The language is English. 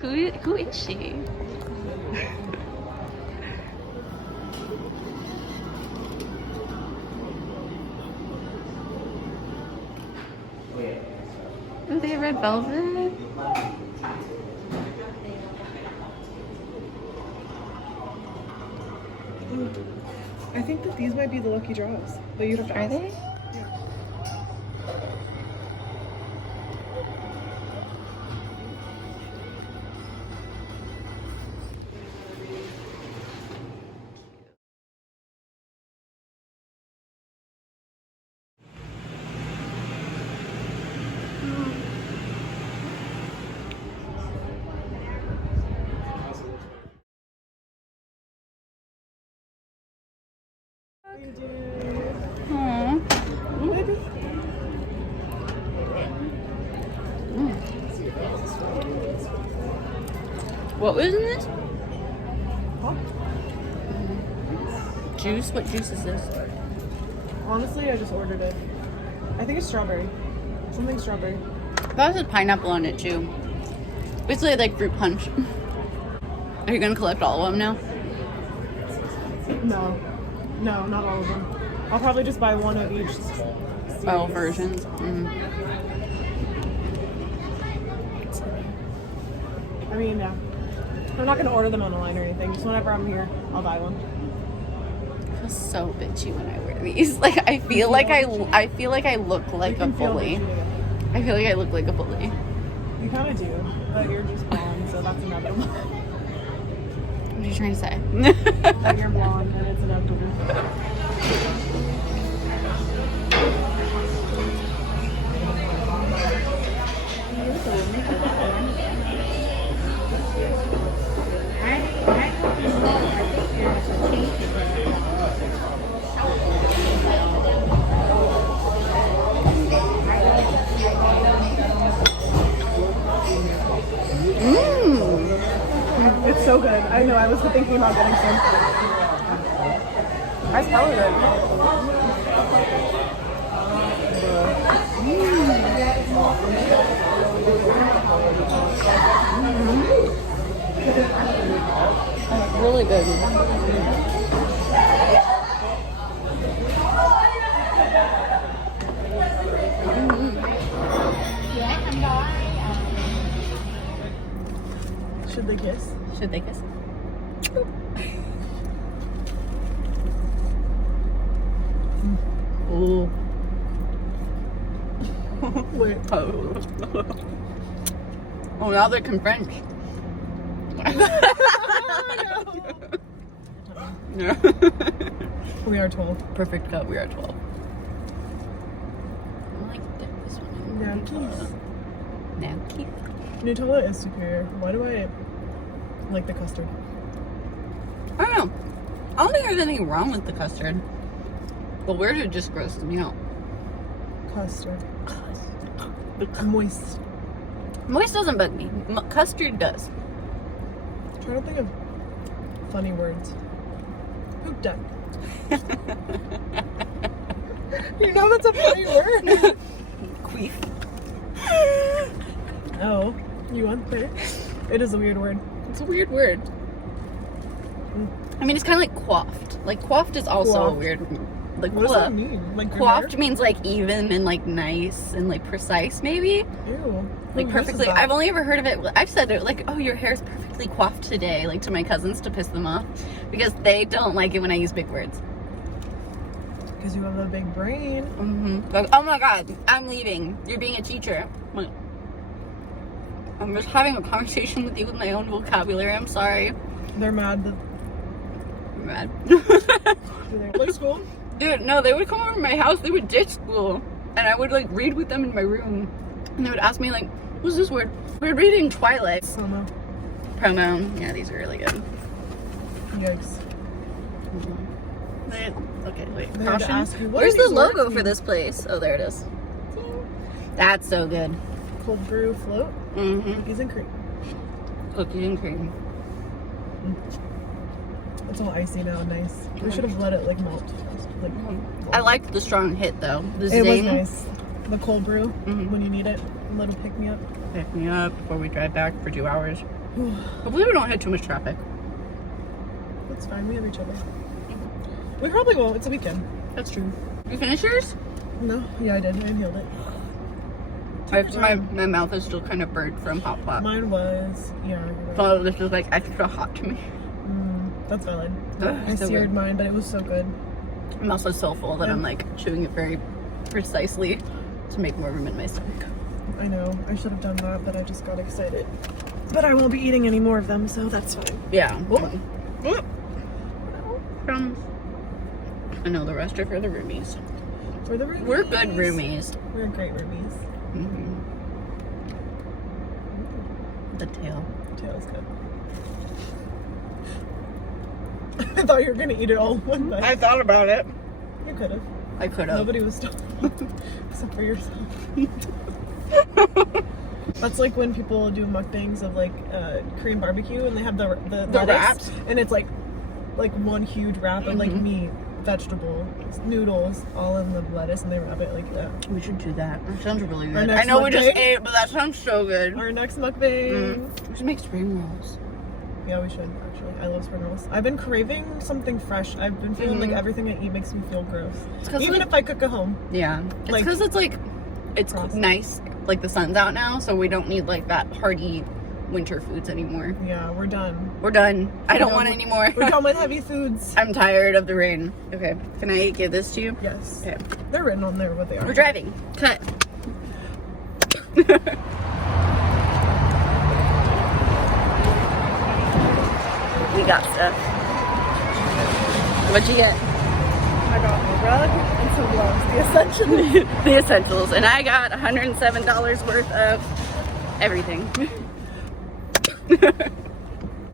Who is she? Oh, they have red velvet. I think that these might be the lucky draws, but you'd have to ask. Are they? Aww. What was in this? Huh? Juice? What juice is this? Honestly, I just ordered it. I think it's strawberry. Something strawberry. That has pineapple on it too. Basically like fruit punch. Are you gonna collect all of them now? No. No, not all of them. I'll probably just buy one of each. Oh, versions. I mean, yeah. I'm not gonna order them on the line or anything. Just whenever I'm here, I'll buy one. I feel so bitchy when I wear these. Like I feel like I feel like I look like a bully. I feel like I look like a bully. You kind of do, but you're just blonde, so that's inevitable. What are you trying to say? That you're blonde and it's inevitable. It's so good. I know, I was thinking about getting some. I smell it. Really good. Should they kiss? Should they kiss? Ooh. Wait. Oh, now they can French. Yeah. We are 12. Perfect cut. We are 12. I like this one. Nankies. Nankies. Nutella is superior. Why do I like the custard? I don't know. I don't think there's anything wrong with the custard. But where did it just gross me out? Custard. Moist. Moist doesn't bug me. Custard does. I'm trying to think of funny words. Poop deck. You know that's a funny word. Queef. Oh, you want it? It is a weird word. It's a weird word. I mean, it's kind of like coiffed. Like, coiffed is also a weird. Like, what does that mean? Like coiffed means like even and like nice and like precise, maybe. Ew. Like perfectly. I've only ever heard of it. I've said it like, oh, your hair's perfectly coiffed today, like to my cousins to piss them off because they don't like it when I use big words. Because you have a big brain. Like, oh my god, I'm leaving. You're being a teacher. Like, I'm just having a conversation with you with my own vocabulary. I'm sorry. They're mad that. I'm mad. Do they like school? Dude, no, they would come over to my house. They would ditch school, and I would like read with them in my room, and they would ask me like, "What's this word?" We were reading Twilight. Promo. Yeah, these are really good. Yikes. Okay, wait. They had to ask you, what Where's do the these words logo for mean? this place? Oh, there it is. That's so good. Cold brew float. Cookies and cream. Cookies and cream. It's all icy now, nice. We should have let it like melt. Like, I liked the strong hit though. The it zing. was nice. The cold brew when you need it, a little pick me up. Pick me up before we drive back for 2 hours. Hopefully we don't hit too much traffic. It's fine. We have each other. We probably won't. It's a weekend. That's true. You finish yours? No. Yeah, I did. I inhaled it. My mouth is still kind of burnt from hot pot. Mine was, yeah. So this is like extra hot to me. That's valid. Ugh, I so seared good. mine, but it was so good. I'm also so full that I'm like chewing it very precisely to make more room in my stomach. I know. I should have done that, but I just got excited. But I won't be eating any more of them, so that's fine. Yeah. Crumbs. I know the rest are for the roomies. For the roomies. We're good roomies. We're great roomies. The tail. Tail's good. I thought you were gonna eat it all in one bite. I thought about it. You could have. I could have. Nobody was stopping. Except for yourself. That's like when people do mukbangs of like Korean barbecue and they have the lettuce, wraps, and it's like one huge wrap of like meat, vegetable, noodles, all in the lettuce, and they wrap it like that. We should do that. That sounds really good. next I know we just mukbang- ate, but that sounds so good. Our next mukbang. We should make spring rolls. Yeah, we should actually. I love spring rolls. I've been craving something fresh. I've been feeling like everything I eat makes me feel gross. Even if I cook at home. Yeah. It's Like- because it's Processed. nice. Like the sun's out now, so we don't need like that hearty winter foods anymore. Yeah, we're done. We're done. I don't want any more. We're done with heavy foods. I'm tired of the rain. Okay. Can I give this to you? Yes. Okay. They're written on there what they are. We're driving. Cut. We got stuff. What'd you get? I got a rug and some gloves. The essentials. The essentials. And I got $107 worth of everything.